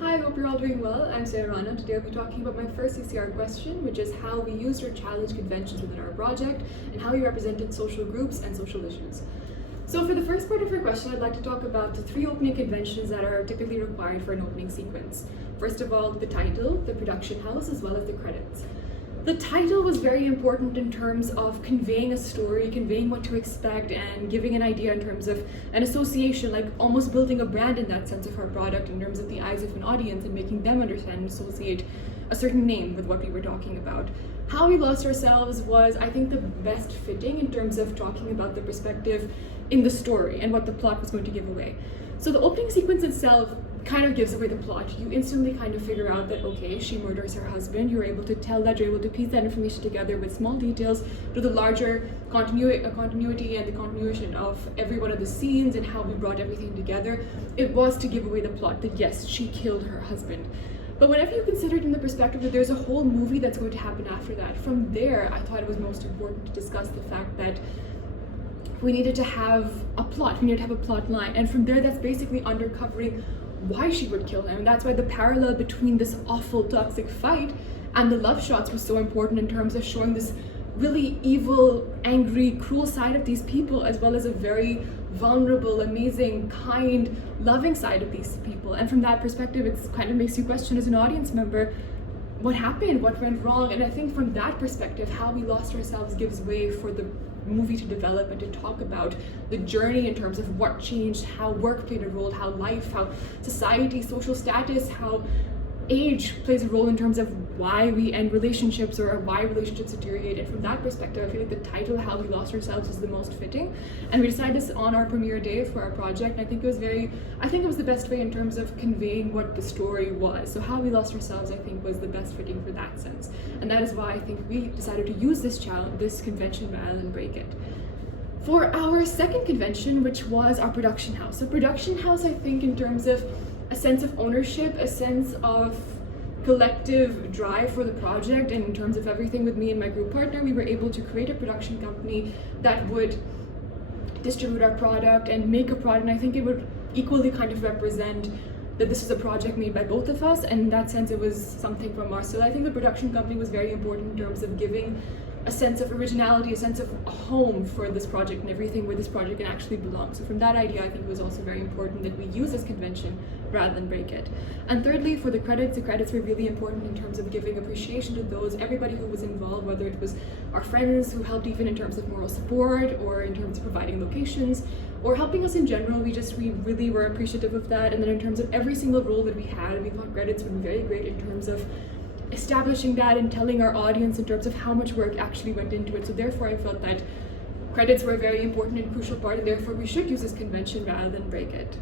Hi, I hope you're all doing well. I'm Sarah Rana. Today I'll be talking about my first CCR question, which is how we used or challenged conventions within our project and how we represented social groups and social issues. So for the first part of your question, I'd like to talk about the three opening conventions that are typically required for an opening sequence. First of all, the title, the production house, as well as the credits. The title was very important in terms of conveying a story, conveying what to expect, and giving an idea in terms of an association, like almost building a brand in that sense of our product in terms of the eyes of an audience and making them understand and associate a certain name with what we were talking about. How we lost ourselves was, I think, the best fitting in terms of talking about the perspective in the story and what the plot was going to give away. So the opening sequence itself kind of gives away the plot. You instantly kind of figure out that, okay, she murders her husband. You're able to tell that, you're able to piece that information together with small details to the larger continuity and the continuation of every one of the scenes and how we brought everything together. It was to give away the plot that yes, she killed her husband. But whenever you consider it in the perspective that there's a whole movie that's going to happen after that, from there, I thought it was most important to discuss the fact that we needed to have a plot, we needed to have a plot line. And from there, that's basically uncovering why she would kill him. And that's why the parallel between this awful toxic fight and the love shots was so important in terms of showing this really evil, angry, cruel side of these people, as well as a very vulnerable, amazing, kind, loving side of these people. And from that perspective, it kind of makes you question as an audience member, what happened, what went wrong? And I think from that perspective, how we lost ourselves gives way for the movie to develop and to talk about the journey in terms of what changed, how work played a role, how life, how society, social status, how age plays a role in terms of why we end relationships or why relationships deteriorate. And from that perspective, I feel like the title, How We Lost Ourselves, is the most fitting. And we decided this on our premiere day for our project. And I think it was the best way in terms of conveying what the story was. So How We Lost Ourselves, I think, was the best fitting for that sense. And that is why I think we decided to use this convention rather than break it. For our second convention, which was our production house. So production house, I think, in terms of a sense of ownership, a sense of collective drive for the project, and in terms of everything with me and my group partner, we were able to create a production company that would distribute our product and make a product. And I think it would equally kind of represent that this is a project made by both of us, and in that sense it was something from us. So I think the production company was very important in terms of giving a sense of originality, a sense of a home for this project and everything where this project can actually belong. So from that idea, I think it was also very important that we use this convention rather than break it. And thirdly, for the credits were really important in terms of giving appreciation to everybody who was involved, whether it was our friends who helped even in terms of moral support or in terms of providing locations or helping us in general. We really were appreciative of that. And then in terms of every single role that we had, we thought credits would be very great in terms of establishing that and telling our audience in terms of how much work actually went into it. So therefore I felt that credits were a very important and crucial part, and therefore we should use this convention rather than break it.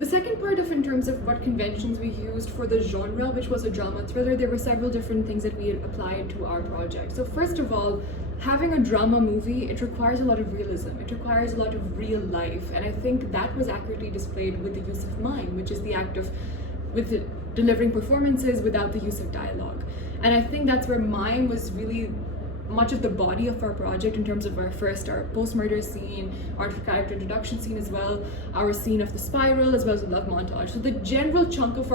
The second part in terms of what conventions we used for the genre, which was a drama thriller, there were several different things that we had applied to our project. So first of all, having a drama movie, it requires a lot of realism. It requires a lot of real life. And I think that was accurately displayed with the use of mime, which is the act of delivering performances without the use of dialogue. And I think that's where mime was really much of the body of our project in terms of our post-murder scene, our character introduction scene as well, our scene of the spiral, as well as the love montage. So the general chunk of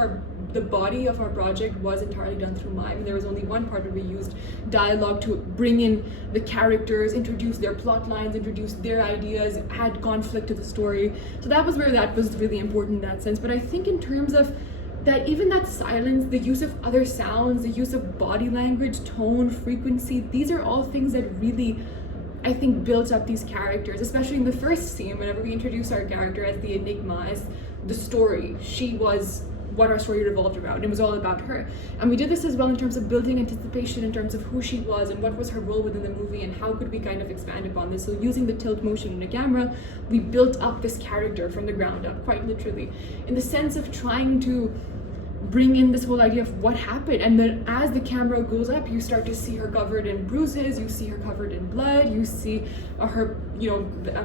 the body of our project was entirely done through mime. There was only one part where we used dialogue to bring in the characters, introduce their plot lines, introduce their ideas, add conflict to the story. So that was where that was really important in that sense. But I think in terms of that, even that silence, the use of other sounds, the use of body language, tone, frequency, these are all things that really, I think, built up these characters, especially in the first scene, whenever we introduce our character as the enigma, as the story. She was what our story revolved around. It was all about her. And we did this as well in terms of building anticipation in terms of who she was and what was her role within the movie and how could we kind of expand upon this. So using the tilt motion in the camera, we built up this character from the ground up, quite literally, in the sense of trying to bring in this whole idea of what happened. And then as the camera goes up, you start to see her covered in bruises, you see her covered in blood, you see her,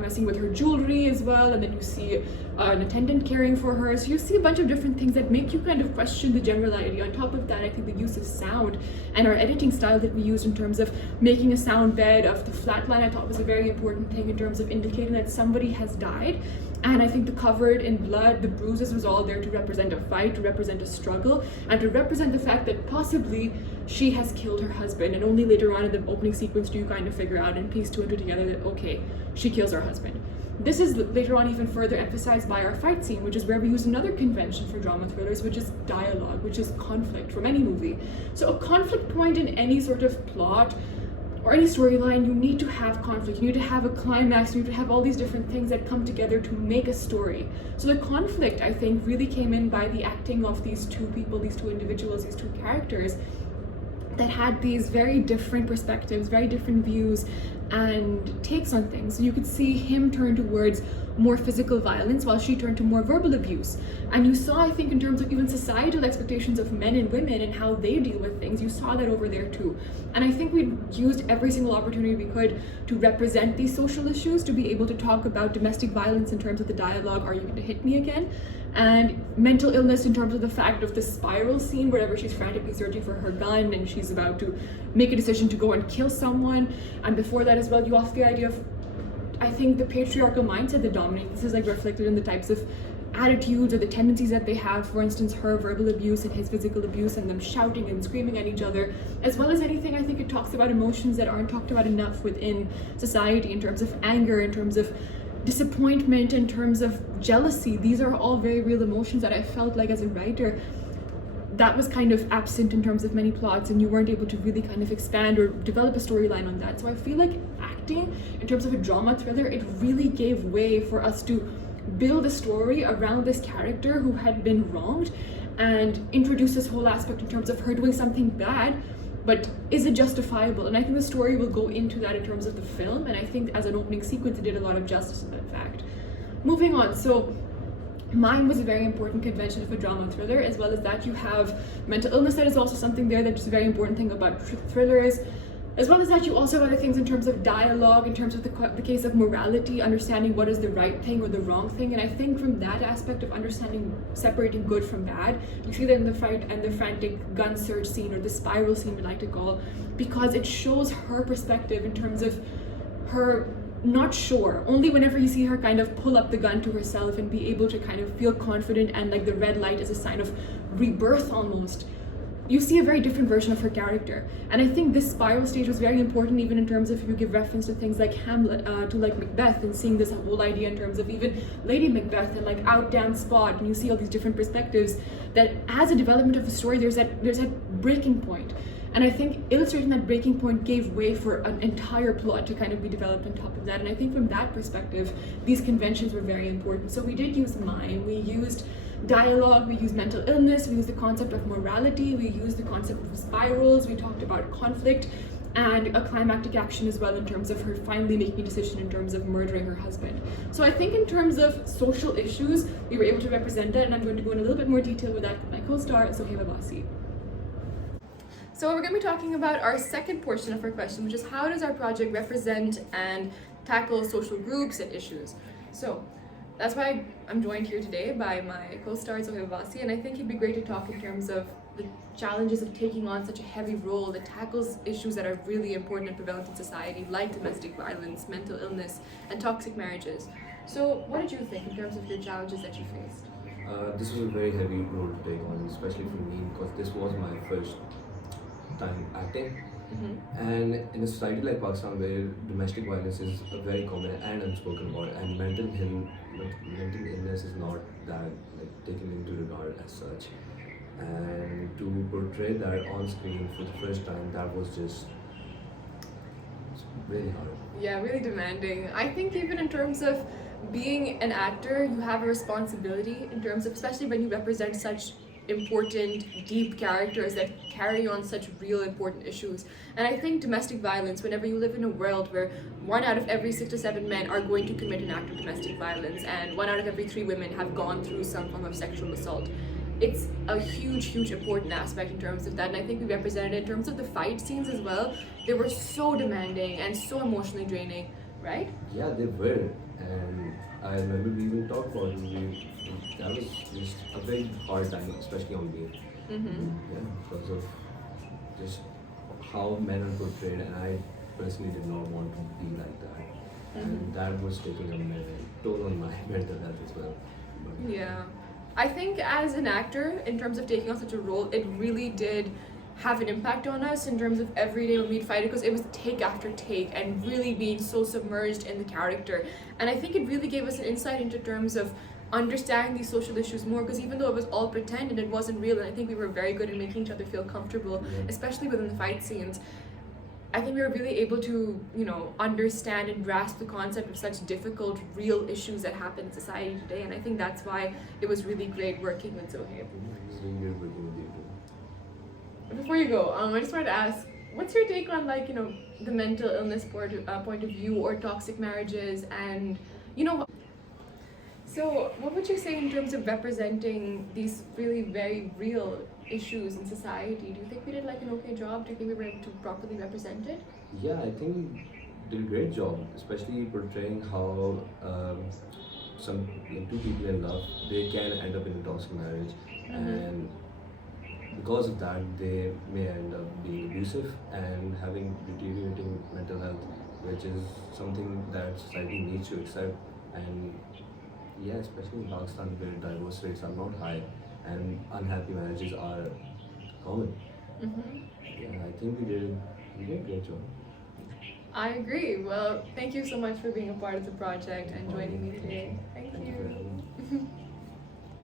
messing with her jewelry as well, and then you see an attendant caring for her. So you see a bunch of different things that make you kind of question the general idea. On top of that, I think the use of sound and our editing style that we used in terms of making a sound bed of the flat line, I thought was a very important thing in terms of indicating that somebody has died. And I think the covered in blood, the bruises was all there to represent a fight, to represent a struggle, and to represent the fact that possibly she has killed her husband. And only later on in the opening sequence do you kind of figure out and piece two and two together that, okay, she kills her husband. This is later on even further emphasized by our fight scene, which is where we use another convention for drama thrillers, which is dialogue, which is conflict from any movie. So a conflict point in any sort of plot or any storyline, you need to have conflict, you need to have a climax, you need to have all these different things that come together to make a story. So the conflict, I think, really came in by the acting of these two people, these two individuals, these two characters that had these very different perspectives, very different views and takes on things. So you could see him turn towards more physical violence while she turned to more verbal abuse. And you saw, I think, in terms of even societal expectations of men and women and how they deal with things, you saw that over there too. And I think we used every single opportunity we could to represent these social issues, to be able to talk about domestic violence in terms of the dialogue, "Are you going to hit me again?" And mental illness in terms of the fact of the spiral scene wherever she's frantically searching for her gun and she's about to make a decision to go and kill someone. And before that as well, you also the idea of, I think, the patriarchal mindset that dominates. This is like reflected in the types of attitudes or the tendencies that they have. For instance, her verbal abuse and his physical abuse and them shouting and screaming at each other, as well as anything. I think it talks about emotions that aren't talked about enough within society in terms of anger, in terms of disappointment, in terms of jealousy. These are all very real emotions that I felt like as a writer that was kind of absent in terms of many plots, and you weren't able to really kind of expand or develop a storyline on that. So I feel like acting in terms of a drama thriller, it really gave way for us to build a story around this character who had been wronged and introduce this whole aspect in terms of her doing something bad, but is it justifiable? And I think the story will go into that in terms of the film, and I think as an opening sequence it did a lot of justice to that fact. Moving on, so mime was a very important convention of a drama thriller. As well as that, you have mental illness, that is also something there that's a very important thing about thrillers. As well as that, you also have other things in terms of dialogue, in terms of the case of morality, understanding what is the right thing or the wrong thing. And I think from that aspect of understanding, separating good from bad, you see that in the fight and the frantic gun search scene, or the spiral scene we like to call, because it shows her perspective in terms of her not sure. Only whenever you see her kind of pull up the gun to herself and be able to kind of feel confident, and like the red light is a sign of rebirth almost, you see a very different version of her character. And I think this spiral stage was very important, even in terms of if you give reference to things like Hamlet, to like Macbeth, and seeing this whole idea in terms of even Lady Macbeth and like Out Damned Spot, and you see all these different perspectives that as a development of the story, there's that breaking point. And I think illustrating that breaking point gave way for an entire plot to kind of be developed on top of that. And I think from that perspective, these conventions were very important. So we did use mime, we used dialogue, we used mental illness, we used the concept of morality, we used the concept of spirals, we talked about conflict, and a climactic action as well in terms of her finally making a decision in terms of murdering her husband. So I think in terms of social issues, we were able to represent that, and I'm going to go in a little bit more detail with that with my co-star, Sohaib Abbasi. So we're going to be talking about our second portion of our question, which is how does our project represent and tackle social groups and issues? So that's why I'm joined here today by my co-star Sohaib Abbasi, and I think it'd be great to talk in terms of the challenges of taking on such a heavy role that tackles issues that are really important and prevalent in society, like domestic violence, mental illness, and toxic marriages. So what did you think in terms of your challenges that you faced? This was a very heavy role to take on, especially for me, because this was my first time acting. And in a society like Pakistan, where domestic violence is very common and unspoken about, and mental illness is not that like taken into regard as such, and to portray that on screen for the first time, that was just really hard. Yeah, really demanding. I think even in terms of being an actor, you have a responsibility in terms of, especially when you represent such important, deep characters that carry on such real important issues. And I think domestic violence, whenever you live in a world where 1 out of every 6 to 7 men are going to commit an act of domestic violence, and 1 out of every 3 women have gone through some form of sexual assault, it's a huge important aspect in terms of that. And I think we represented it in terms of the fight scenes as well. They were so demanding and so emotionally draining, right? Yeah, they were. And I remember we even talked about it. That was just a very hard time, especially on me. Yeah, because of just how men are portrayed, and I personally did not want to be like that. And that was taking a minute. toll on my mental health as well. But Yeah. I think as an actor, in terms of taking on such a role, it really did have an impact on us in terms of every day when we'd fight it, because it was take after take and really being so submerged in the character. And I think it really gave us an insight into terms of understanding these social issues more, because even though it was all pretend and it wasn't real, and I think we were very good at making each other feel comfortable, Yeah. especially within the fight scenes, I think we were really able to, understand and grasp the concept of such difficult, real issues that happen in society today. And I think that's why it was really great working with Zohaib. it's really good working with you. Before you go, I just wanted to ask, what's your take on the mental illness point of view, or toxic marriages, and so what would you say in terms of representing these really very real issues in society? Do you think we did an okay job? Do you think we were able to properly represent it? Yeah, I think we did a great job, especially portraying how two people in love, they can end up in a toxic marriage, and because of that they may end up being abusive and having deteriorating mental health, which is something that society needs to accept. And yeah, especially in Pakistan where divorce rates are not high and unhappy marriages are common. Yeah, I think we did a great job. I agree. Well, thank you so much for being a part of the project and joining me today. Thank you.